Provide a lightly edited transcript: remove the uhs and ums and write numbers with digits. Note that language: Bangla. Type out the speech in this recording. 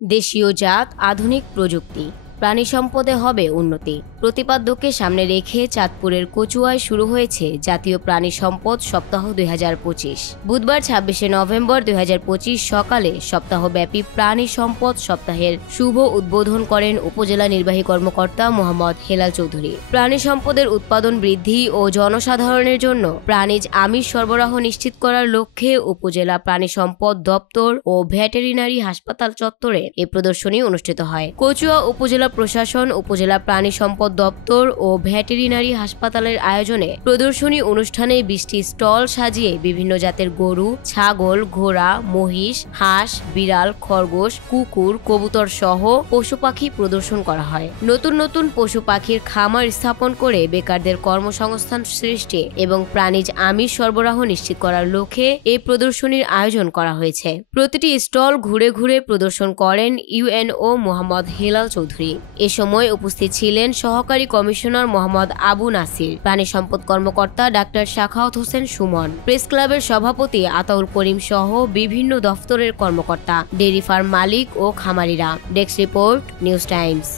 দেশীয় জাত, আধুনিক প্রযুক্তি, প্রাণী সম্পদে হবে উন্নতি। প্রতিপাদ্যকে সামনে রেখে চাঁদপুরের কচুয়ায় শুরু হয়েছে জাতীয় প্রাণী সম্পদ সপ্তাহ 2025। বুধবার 26শে নভেম্বর 2025 সকালে সপ্তাহব্যাপী প্রাণী সম্পদ সপ্তাহের শুভ উদ্বোধন করেন উপজেলা নির্বাহী কর্মকর্তা মোহাম্মদ হেলাল চৌধুরী। প্রাণী সম্পদের উৎপাদন বৃদ্ধি ও জনসাধারণের জন্য প্রাণীজ আমিষ সরবরাহ নিশ্চিত করার লক্ষ্যে উপজেলা প্রাণী সম্পদ দপ্তর ও ভেটেরিনারি হাসপাতাল চত্বরে এ প্রদর্শনী অনুষ্ঠিত হয়। কচুয়া উপজেলা প্রশাসন, উপজেলা প্রাণী সম্পদ দপ্তর ও ভেটেরিনারি হাসপাতালের আয়োজনে প্রদর্শনী অনুষ্ঠানে 20টি স্টল সাজিয়ে বিভিন্ন জাতের গরু, ছাগল, ঘোড়া, মহিষ, হাঁস, বিড়াল, খরগোশ, কুকুর, কবুতর সহ পশু পাখি প্রদর্শন করা হয়। নতুন নতুন পশু পাখির খামার স্থাপন করে বেকারদের কর্মসংস্থান সৃষ্টি এবং প্রাণীজ আমিষ সরবরাহ নিশ্চিত করার লক্ষ্যে এই প্রদর্শনীর আয়োজন করা হয়েছে। প্রতিটি স্টল ঘুরে ঘুরে প্রদর্শন করেন ইউএনও মোহাম্মদ হেলাল চৌধুরী। এ সময় উপস্থিত ছিলেন সহকারী কমিশনার মোহাম্মদ আবু নাসির, প্রাণী সম্পদ কর্মকর্তা ডাক্তার শাখাওয়াত হোসেন সুমন, প্রেস ক্লাবের সভাপতি আতাউল করিম সহ বিভিন্ন দফতরের কর্মকর্তা, ডেইরি ফার্ম মালিক ও খামারিরা। Desk report, news Times.